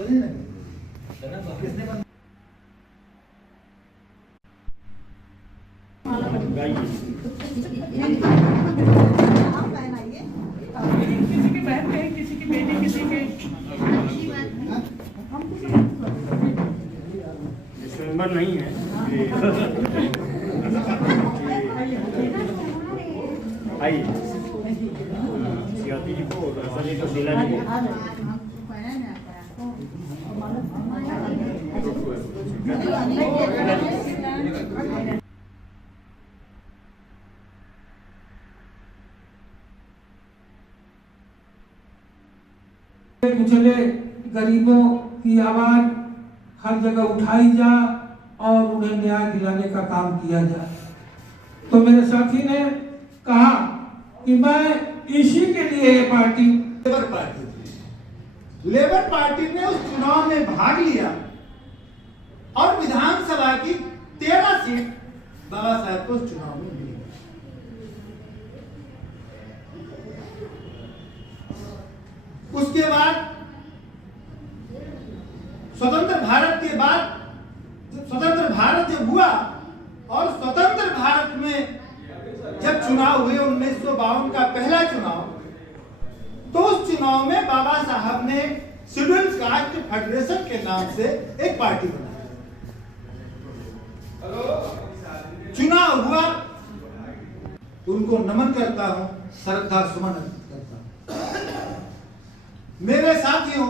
किसी की बहन है, किसी की बेटी, किसी के नंबर नहीं है। आइए सियाती जी को असली को दिला नहीं पिछले गरीबों की आवाज हर जगह उठाई जा और उन्हें न्याय दिलाने का काम किया जाए। तो मेरे साथी ने कहा कि मैं इसी के लिए ये पार्टी लेबर पार्टी ने उस चुनाव में भाग लिया और विधानसभा की 13 सीट बाबा साहब को उस चुनाव में मिली। उसके बाद स्वतंत्र भारत के बाद स्वतंत्र भारत जब हुआ और स्वतंत्र भारत में जब चुनाव हुए 1952 का पहला चुनाव, तो उस चुनाव में बाबा साहब ने शेड्यूल कास्ट फेडरेशन के नाम से एक पार्टी बनाई। चुनाव हुआ, उनको नमन करता हूं, श्रद्धा सुमन करता हूं। मेरे साथियों,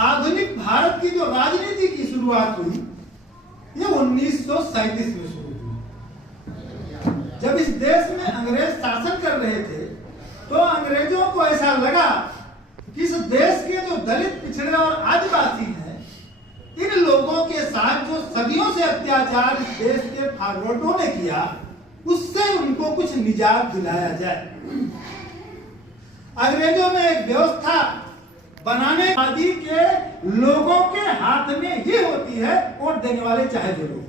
आधुनिक भारत की जो राजनीति की शुरुआत हुई ये 1937 में शुरू हुई। जब इस देश में अंग्रेज शासन कर रहे थे तो अंग्रेजों को ऐसा लगा कि इस देश के जो दलित, पिछड़े और आदिवासी हैं, इन लोगों के साथ जो सदियों से अत्याचार इस देश के फॉरवर्डों ने किया, उससे उनको कुछ निजात दिलाया जाए। अंग्रेजों ने एक व्यवस्था बनाने आदि के लोगों के हाथ में ही होती है, वोट देने वाले चाहे जो लोग।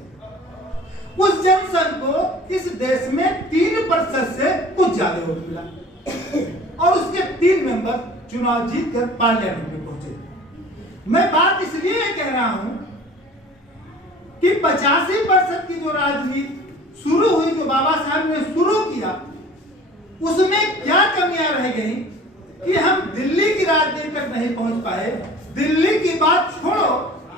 उस जनसंघ को इस देश में 3% से कुछ ज्यादा वोट मिला और उसके 3 मेंबर चुनाव जीतकर पार्लियामेंट में पहुंचे। मैं बात इसलिए कह रहा हूं कि 85% की जो राजनीति शुरू हुई, जो बाबा साहब ने शुरू किया, उसमें क्या कमियां रह गई कि हम दिल्ली की राजनीति तक नहीं पहुंच पाए। दिल्ली की बात छोड़ो,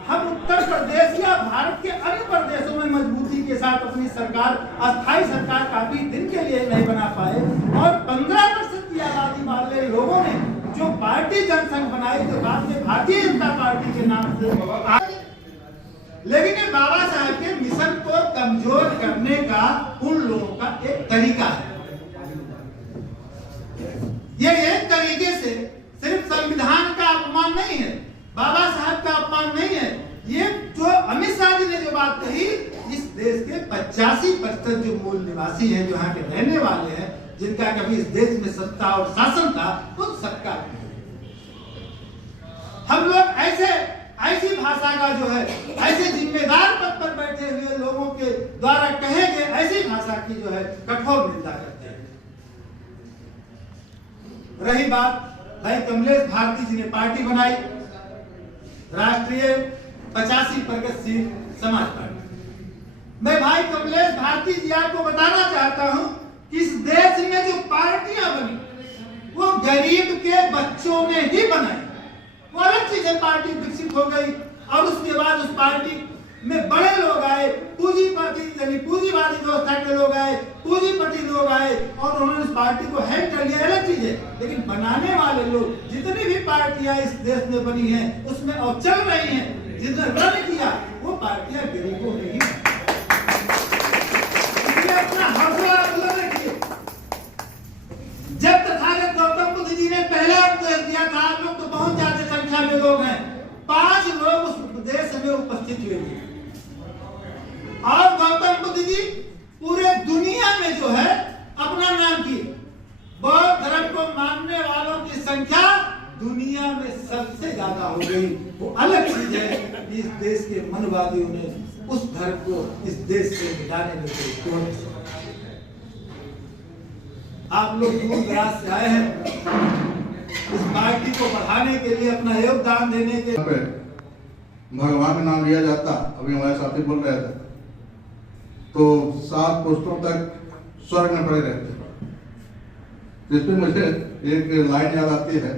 हम उत्तर प्रदेश या भारत के अन्य प्रदेशों में मजबूती के साथ अपनी सरकार, अस्थायी सरकार काफी दिन के लिए नहीं बना पाए और 15% की आबादी वाले लोगों ने जो पार्टी जनसंघ बनाई, जो बाद में भारतीय जनता पार्टी के नाम से, लेकिन ये बाबा साहब के मिशन को कमजोर करने का उन लोगों का एक तरीका है। ये एक तरीके से सिर्फ संविधान का अपमान नहीं है, बाबा साहब का अपमान नहीं है। ये जो अमित शाह जी ने जो बात कही, इस देश के 85% जो मूल निवासी हैं, जो यहाँ के रहने वाले हैं, जिनका कभी इस देश में सत्ता और शासन था, उन सबका हम लोग ऐसी भाषा का जो है, ऐसे जिम्मेदार पद पर बैठे हुए लोगों के द्वारा कहे गए ऐसी भाषा की जो है कठोर निंदा करते हैं। रही बात भाई कमलेश भारती जी ने पार्टी बनाई, राष्ट्रीय 85 प्रगतिशील समाज पार्टी। मैं भाई कमलेश भारती जी आपको बताना चाहता हूं कि इस देश में जो पार्टियां बनी वो गरीब के बच्चों ने ही बनाई। वो अलग चीज है, पार्टी विकसित हो गई और उसके बाद उस पार्टी में बड़े लोग आए, पूंजीवादी व्यवस्था के लोग आए, पूंजीपति लोग आए और उन्होंने इस पार्टी को हैंड कर लिया, अलग चीज है। लेकिन बनाने वाले लोग, जितनी भी पार्टियां इस देश में बनी हैं उसमें और चल रही हैं, जिसने रन किया वो पार्टियां गरीबों ने ही। अपना हौसला बुलंद रखिए। जब तथागत गौतम बुद्ध जी ने पहला उपदेश दिया था, आप लोग तो बहुत ज्यादा संख्या में लोग हैं, 5 लोग उस उपदेश में उपस्थित हुए थे और गौतम बुद्ध जी पूरे दुनिया में जो है अपना नाम किए। बौद्ध धर्म को मानने वालों की संख्या दुनिया में सबसे ज्यादा हो गई। वो अलग चीज है, इस देश के मनवादियों ने उस धर्म को इस देश से मिटाने में कोशिश। आप लोग दूर दराज से आए हैं, इस पार्टी को बढ़ाने के लिए अपना योगदान देने के पे भगवान का नाम लिया जाता, अभी हमारे साथी बोल रहे थे, तो 7 पुष्पों तक स्वर्ग में पड़े रहते। जिसमें मुझे एक लाइन याद आती है,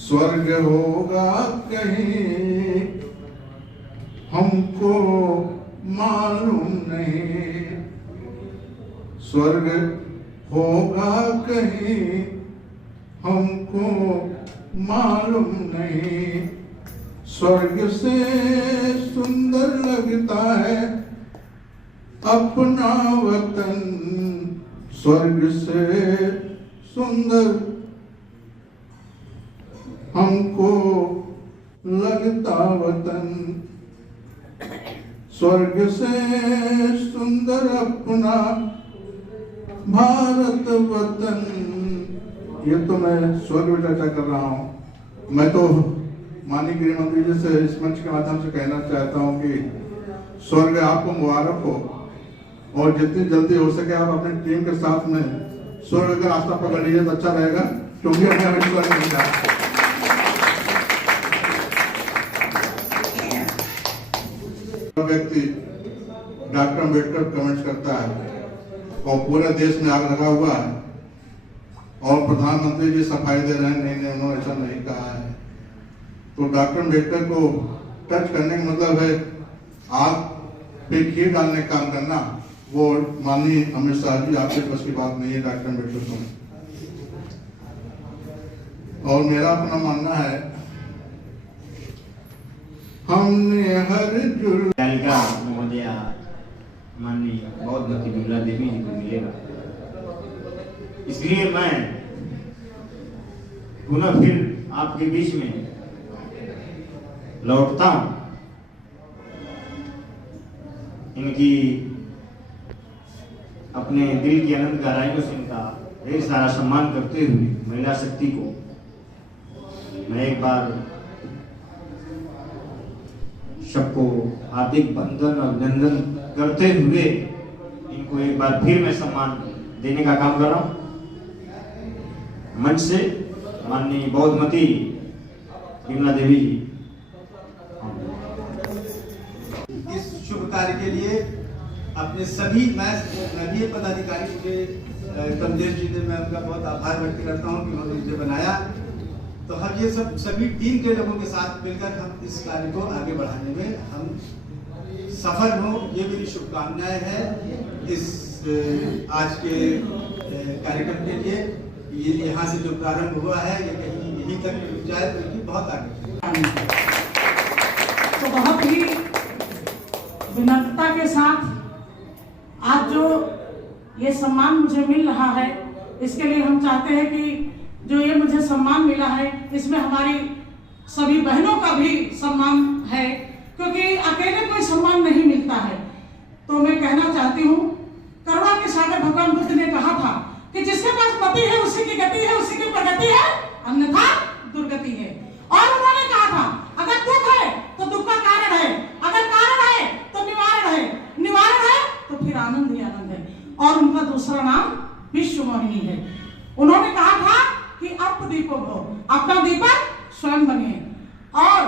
स्वर्ग होगा कहीं हमको मालूम नहीं, स्वर्ग होगा कहीं हमको मालूम नहीं, स्वर्ग से सुंदर लगता है अपना वतन, स्वर्ग से सुंदर हमको लगता वतन, स्वर्ग से सुंदर अपना भारत वतन। ये तो मैं स्वर्ग में चर्चा कर रहा हूँ। मैं तो माननीय गृह मंत्री जी से इस मंच के माध्यम से कहना चाहता हूँ कि स्वर्ग आपको मुबारक हो, और जितनी जल्दी हो सके आप अपने टीम के साथ में स्वर्ग का रास्ता पकड़ लीजिए तो अच्छा रहेगा, क्योंकि हमें स्वर्ग मिल जाए। व्यक्ति डॉक्टर अम्बेडकर कमेंट्स करता है और पूरे देश में आग लगा हुआ है, और प्रधानमंत्री जी सफाई दे रहे हैं, नहीं उन्होंने ऐसा नहीं कहा है। तो डॉक्टर अम्बेडकर को टच करने का मतलब है आग पे खीर डालने का काम करना, वो माननीय अमित शाह जी आपके पास की बात नहीं है डॉक्टर अम्बेडकर को। और मेरा अपना मानना है, हमने हर महोदया माननीय बौद्धमती विमला देवी जी को मिलेगा, इसलिए मैं पुनः फिर आपके बीच में लौटता हूं। इनकी अपने दिल की अनंत गहराइयों से इनका ढेर सारा सम्मान करते हुए महिला शक्ति को मैं एक बार सबको हार्दिक बंधन और अभिनंदन करते हुए इनको एक बार फिर मैं सम्मान देने का काम कर रहा हूं। मंच से माननीय बौद्धमती विमला देवी जी। इस शुभ कार्य के लिए अपने सभी मैं भी पदाधिकारी मुझे कमलेश जी ने, मैं उनका बहुत आभार व्यक्त करता हूं कि उन्होंने मुझे बनाया। तो हम ये सब सभी टीम के लोगों के साथ मिलकर हम इस कार्य को आगे बढ़ाने में हम सफल हो, ये मेरी शुभकामनाएं हैं इस आज के कार्यक्रम के लिए। ये यहाँ से जो प्रारंभ हुआ है ये कहीं यहीं तक जाए तो ये बहुत आगे। तो बहुत ही विनम्रता के साथ आज जो ये सम्मान मुझे मिल रहा है, इसके लिए हम चाहते हैं कि जो ये मुझे सम्मान मिला है इसमें हमारी सभी बहनों का भी सम्मान है, क्योंकि अकेले कोई सम्मान नहीं मिलता है। तो मैं कहना चाहती हूँ, करुणा के सागर भगवान बुद्ध ने कहा था कि जिसके पास पति है उसी की गति है, उसी की प्रगति है, अन्यथा दुर्गति है। और उन्होंने कहा था अगर दुख है तो दुख का कारण है, अगर कारण है तो निवारण है, निवारण है तो फिर आनंद ही आनंद है। और उनका दूसरा नाम विश्व मोहिनी है। उन्होंने कहा था कि अप दीपो भव, अपना दीपक स्वयं बनिए। और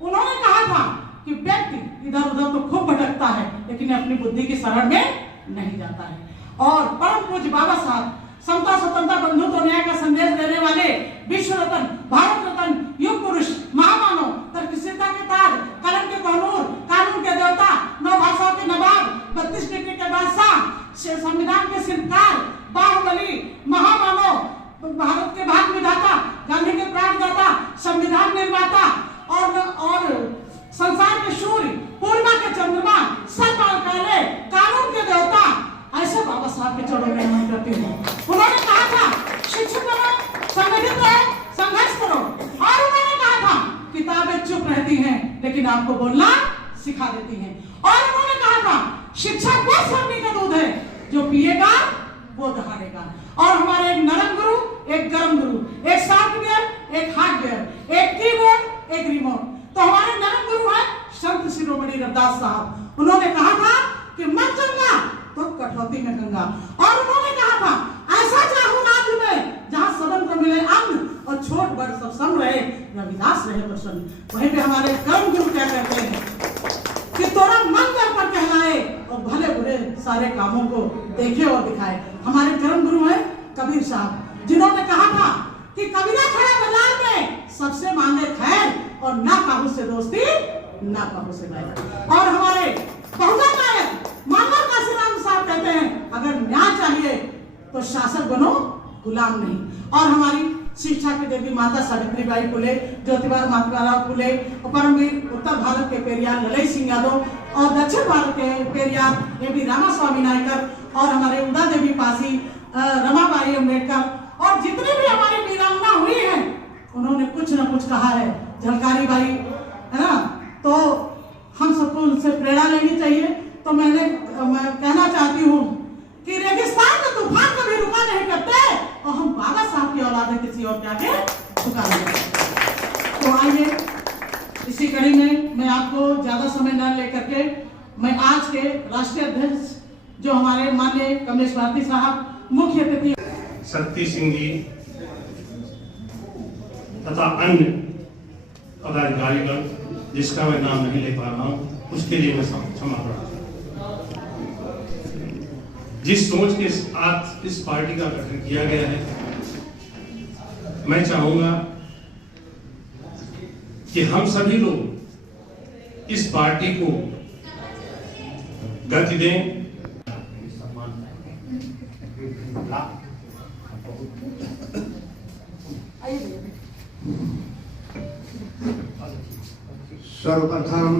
उन्होंने कहा था कि व्यक्ति इधर उधर तो खूब भटकता है लेकिन अपनी बुद्धि की शरण में नहीं जाता है। और परम पूज्य बाबा साहब समता स्वतंत्रता बंधुत्व न्याय का संदेश देने वाले विश्व रत्न, भारत रत्न, युग पुरुष, महामानव, तर्कशीलता के ताज, कलम के कोहनूर, कानून के देवता, 9 भाषाओं के नवाब, 32 डिग्री के बादशाह, संविधान के शिल्पकार, बाहुबली, महामानव, भारत के भाग विधाता, गांधी के प्राणदाता, संविधान निर्माता और संसार के सूर्य, पूर्णिमा के चंद्रमा, सर्वकाल काले, कानून के देवता, ऐसे बाबा साहब के चरणों में नमन करती हूँ। उन्होंने कहा था शिक्षित बनो, संगठित रहो, संघर्ष करो। और उन्होंने कहा था किताबें चुप रहती हैं लेकिन आपको बोलना सिखा देती हैं। और उन्होंने कहा था शिक्षा वो सर्दी का दूध है, जो पिएगा वो दहाड़ेगा। और हमारे एक नरम गुरु, एक गर्म गुरु, एक सॉफ्टवेयर, एक हार्डवेयर, एक कीबोर्ड, एक रिमोट। तो हमारे नरम गुरु है संत शिरोमणि रविदास साहब। उन्होंने कहा था कि मत गंगा तो कठौती में गंगा। और उन्होंने कहा था ऐसा चाहूं राज्य में मिले अन्न और छोट बड़ सब सम रहे, रविदास रहे प्रसन्न। वहीं पे हमारे कर्म गुरु क्या कहते हैं कि तोरा मन पर कहलाए और भले बुरे सारे कामों को देखे और दिखाए। हमारे कर्म गुरु हैं कबीर साहब, जिन्होंने कहा था कि कबीरा खड़ा बाजार में सबसे मांगे खैर और ना काबू से दोस्ती ना काबू से बैर। और हमारे बहुजन नायक मानव काशीराम साहब कहते हैं अगर न्याय चाहिए तो शासक बनो गुलाम नहीं। और हमारी शिक्षा की देवी माता सावित्रीबाई फुले, ज्योतिबा माताराव फुले और परमवीर उत्तर भारत के पेरियार ललई सिंह यादव और दक्षिण भारत के पेरियार एबी रामास्वामी नायकर और हमारे उदा देवी पासी, रमाबाई अम्बेडकर और जितने भी हमारी वीरांगना हुई हैं उन्होंने कुछ न कुछ कहा है। झलकारी बाई है ना, तो हम सबको उनसे प्रेरणा लेनी चाहिए। तो मैं कहना चाहती हूँ कि रेगिस्तान में तूफान कभी रुका नहीं करते और हम बाबा साहब की औलाद है, किसी और के आगे झुका नहीं। तो आइए इसी कड़ी में मैं आपको ज्यादा समय न लेकर के मैं आज के राष्ट्रीय अध्यक्ष जो हमारे माननीय कमलेश भारती साहब, मुख्य अतिथि शक्ति सिंह जी तथा अन्य पदाधिकारीगण जिसका मैं नाम नहीं ले पा रहा हूं, उसके लिए मैं क्षमा प्रार्थना। जिस सोच के साथ इस पार्टी का गठन किया गया है, मैं चाहूंगा कि हम सभी लोग इस पार्टी को गति दें। सर्वप्रथम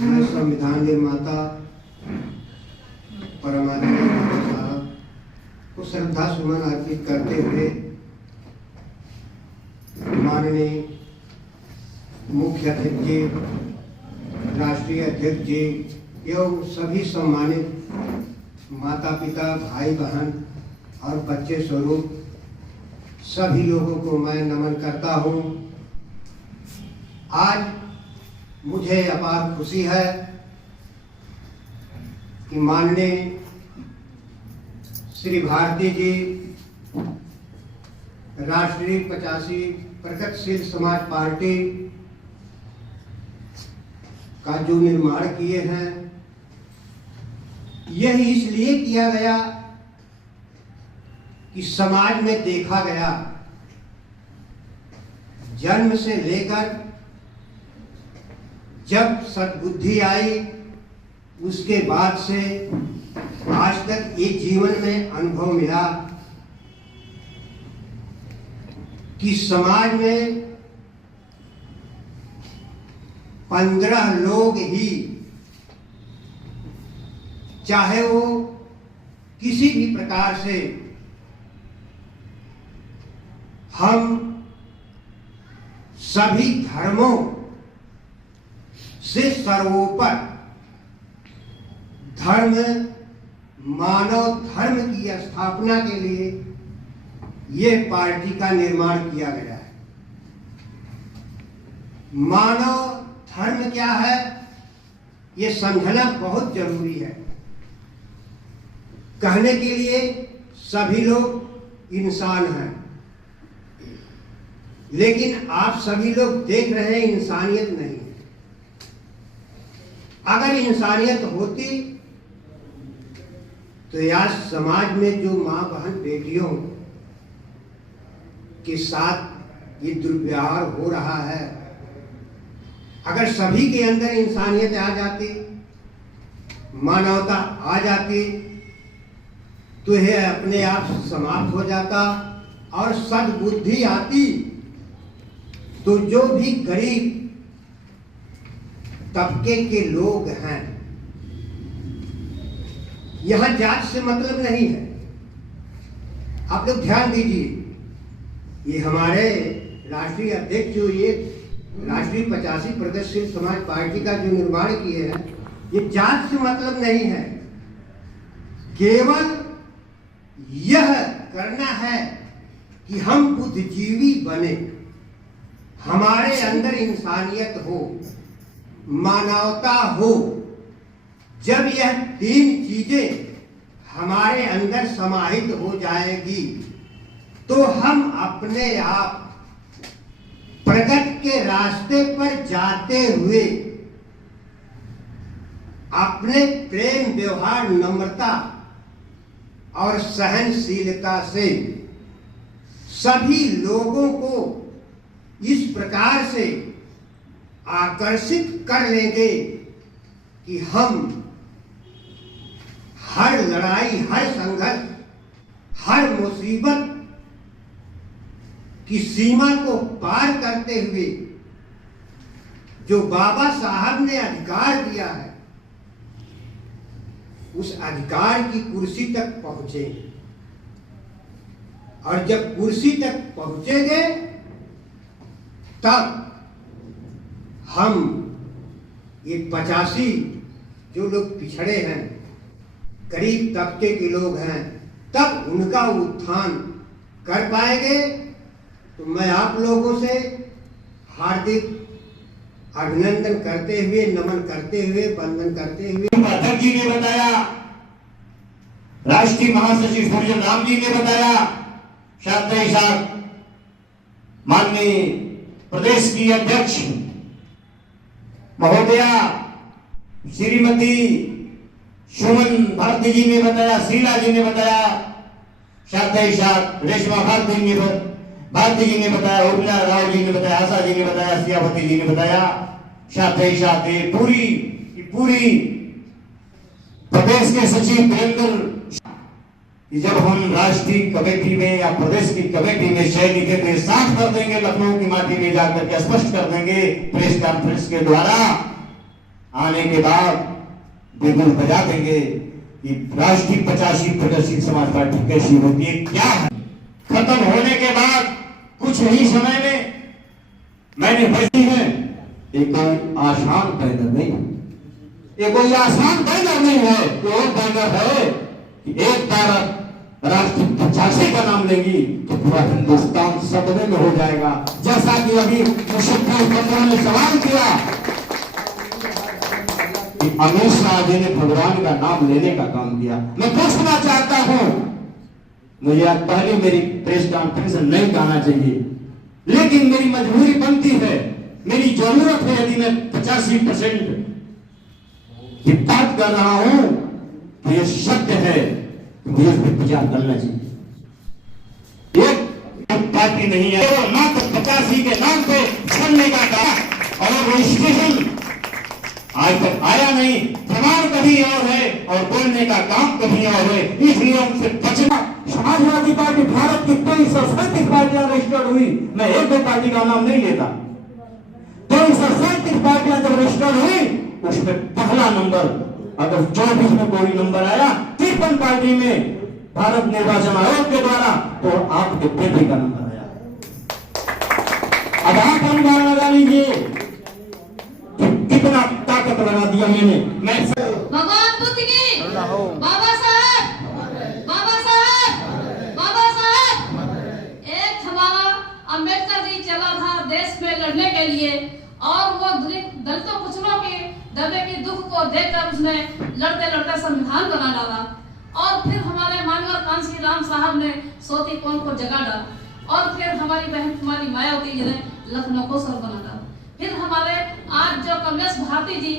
मैं संविधान निर्माता परमात्मा साहब को श्रद्धा सुमन अर्पित करते हुए माननीय मुख्य अध्यक्ष जी, राष्ट्रीय अध्यक्ष जी एवं सभी सम्मानित माता पिता, भाई बहन और बच्चे स्वरूप सभी लोगों को मैं नमन करता हूं। आज मुझे अपार खुशी है कि माननीय श्री भारती जी राष्ट्रीय 85 प्रगतिशील समाज पार्टी का जो निर्माण किए हैं, यह इसलिए किया गया कि समाज में देखा गया जन्म से लेकर जब सद्बुद्धि आई उसके बाद से आज तक ये जीवन में अनुभव मिला कि समाज में 15 लोग ही, चाहे वो किसी भी प्रकार से हम सभी धर्मों से सर्वोपर धर्म, मानव धर्म की स्थापना के लिए यह पार्टी का निर्माण किया गया है। मानव धर्म क्या है ये समझना बहुत जरूरी है। कहने के लिए सभी लोग इंसान हैं, लेकिन आप सभी लोग देख रहे हैं इंसानियत नहीं है। अगर इंसानियत होती तो आज समाज में जो मां बहन बेटियों के साथ ये दुर्व्यवहार हो रहा है, अगर सभी के अंदर इंसानियत आ जाती, मानवता आ जाती, तो यह अपने आप समाप्त हो जाता। और सद्बुद्धि आती तो जो भी गरीब तबके के लोग हैं, यहां जात से मतलब नहीं है। आप लोग ध्यान दीजिए, ये हमारे राष्ट्रीय अध्यक्ष जो ये राष्ट्रीय 85 प्रगतिशील समाज पार्टी का जो निर्माण किए हैं, ये जात से मतलब नहीं है। केवल यह करना है कि हम बुद्धिजीवी बने, हमारे अंदर इंसानियत हो, मानवता हो। जब यह 3 चीजें हमारे अंदर समाहित हो जाएगी तो हम अपने आप प्रगति के रास्ते पर जाते हुए अपने प्रेम, व्यवहार, नम्रता और सहनशीलता से सभी लोगों को इस प्रकार से आकर्षित कर लेंगे कि हम हर लड़ाई, हर संघर्ष, हर मुसीबत की सीमा को पार करते हुए जो बाबा साहब ने अधिकार दिया है, उस अधिकार की कुर्सी तक पहुंचे। और जब कुर्सी तक पहुंचेंगे तब हम ये 85 जो लोग पिछड़े हैं, गरीब तबके के लोग हैं, तब उनका उत्थान कर पाएंगे। तो मैं आप लोगों से हार्दिक अभिनंदन करते हुए, नमन करते हुए, वंदन करते हुए, अध्यक्ष जी ने बताया, राष्ट्रीय महासचिव सूर्य राम जी ने बताया, साथ ही साथ माननीय प्रदेश की अध्यक्ष महोदया श्रीमती सुमन भारती जी ने बताया, शीला जी ने बताया, साथ ही साथ रेशमा भारती जी ने बताया, उर्मिला राव जी ने बताया, आशा जी ने बताया, सियावती जी ने बताया, साथ ही साथ पूरी प्रदेश के सचिव वीरेंद्र, जब हम राष्ट्रीय कमेटी में या प्रदेश की कमेटी में चयनित थे, साफ कर देंगे, लखनऊ की माटी में जाकर के स्पष्ट कर देंगे प्रेस कॉन्फ्रेंस के द्वारा, आने के बाद बिल्कुल बजा देंगे कि राष्ट्रीय 85 प्रगतिशील समाज पार्टी कैसी होती है, क्या है। खत्म होने के बाद कुछ ही समय में मैंने बची है, ये कोई आसान बैनर नहीं, ये कोई आसान बैनर नहीं है, तो बैनर है कि एक बार राष्ट्रीय 85 का नाम लेंगी तो पूरा हिंदुस्तान सदमे में हो जाएगा। जैसा कि अभी मुशर्रफ बंधुओं ने सवाल किया कि अमित शाह जी ने भगवान का नाम लेने का काम किया, मैं पूछना चाहता हूं, मुझे आज पहले मेरी प्रेस कॉन्फ्रेंस नहीं कहना चाहिए, लेकिन मेरी मजबूरी बनती है, मेरी जरूरत है, यदि मैं 85% की बात कर रहा हूं तो ये सत्य है, मुझे इस पर विचार करना चाहिए। एक पार्टी नहीं है, तो मात्र 85 के नाम पे छोड़ने का काम और रजिस्ट्रेशन आज तक आया नहीं, प्रमाण कभी और है और बोलने का काम कभी और है, इसलिए उनसे बचना। समाजवादी पार्टी भारत की 2337 पार्टियां रजिस्टर्ड हुई, मैं एक दो पार्टी का नाम नहीं लेता, 2337 पार्टियां जब रजिस्टर्ड हुई, उसमें पहला नंबर, अगर 24 में कोई नंबर आया 53 पार्टी में भारत निर्वाचन आयोग के द्वारा, तो आपके बेटे का नंबर आया। अब आप अनुमान लगा लीजिए कितना ताकत लगा दिया मैंने। मैं भगवान बुद्ध की, बाबा साहब, बाबा साहब, बाबा साहब। एक हमारा अंबेडकर जी चला था देश में लड़ने के लिए, और वो दलितों कुचलों के दबे के दुख को देखकर उसने लड़ते लड़ते संविधान बना डाला। और फिर हमारे मानवर कांसी राम साहब ने सोती कौन को जगा डाला, और फिर हमारी बहन कुमारी मायावती जी ने लखनऊ को स्वर्ग बना डाला। फिर हमारे आज जो कमलेश भारती जी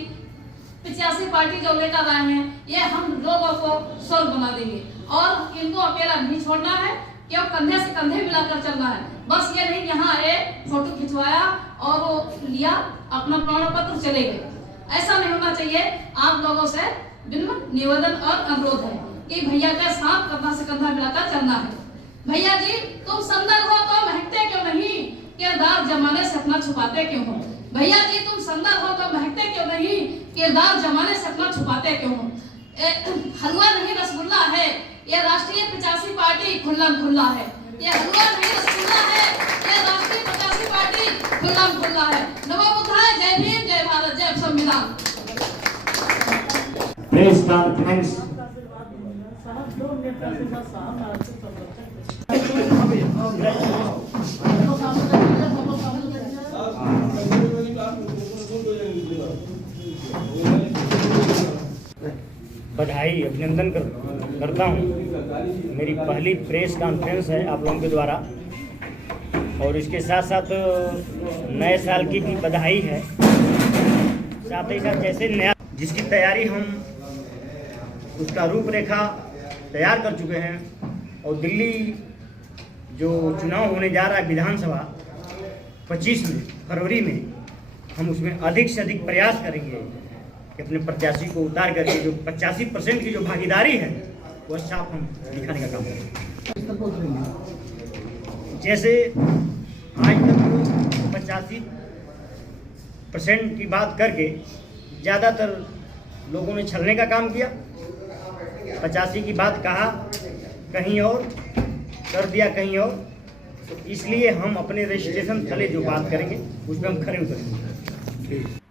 85 पार्टी जो लेकर आए हैं, ये हम लोगों को स्वर्ग बना देंगे, और इनको अकेला नहीं छोड़ना है, क्यों कंधे से कंधे मिलाकर चलना है। बस ये नहीं यहाँ आए, फोटो खिंचवाया और वो लिया, अपना प्रमाण पत्र चले गए, ऐसा नहीं होना चाहिए। आप लोगों से विनम्र निवेदन और अनुरोध है कि भैया के साथ कंधा से कंधा मिलाकर चलना है। भैया जी तुम सुंदर हो तो महकते क्यों नहीं, किरदार जमाने से अपना छुपाते क्यों हो। भैया जी तुम सुंदर हो तो महकते क्यों नहीं, किरदार जमाने से अपना छुपाते क्यों हो। हलवा नहीं रसगुल्ला है, ये राष्ट्रीय 85 पार्टी खुल्लम खुल्ला है। ये हलवा नहीं रसगुल्ला है, ये राष्ट्रीय 85 पार्टी खुल्लम खुल्ला है। नमो बुद्धाय, जय भीम, जय भारत, जय संविधान। प्रेस कॉन्फ्रेंस बधाई अभिनंदन करता हूँ मेरी पहली प्रेस कॉन्फ्रेंस है आप लोगों के द्वारा, और इसके साथ साथ नए साल की भी बधाई है। साथ ही साथ जैसे नया जिसकी तैयारी हम उसका रूपरेखा तैयार कर चुके हैं, और दिल्ली जो चुनाव होने जा रहा है विधानसभा 25 में फरवरी में, हम उसमें अधिक से अधिक प्रयास करेंगे कि अपने प्रत्याशी को उतार करके जो 85% की जो भागीदारी है वह साफ हम दिखाने का काम करेंगे। जैसे आज तक 85% की बात करके ज़्यादातर लोगों ने छलने का काम किया, 85 की बात कहा कहीं और, कर दिया कहीं और। तो इसलिए हम अपने रजिस्ट्रेशन पहले जो बात करेंगे उस पर हम खरे उतरेंगे।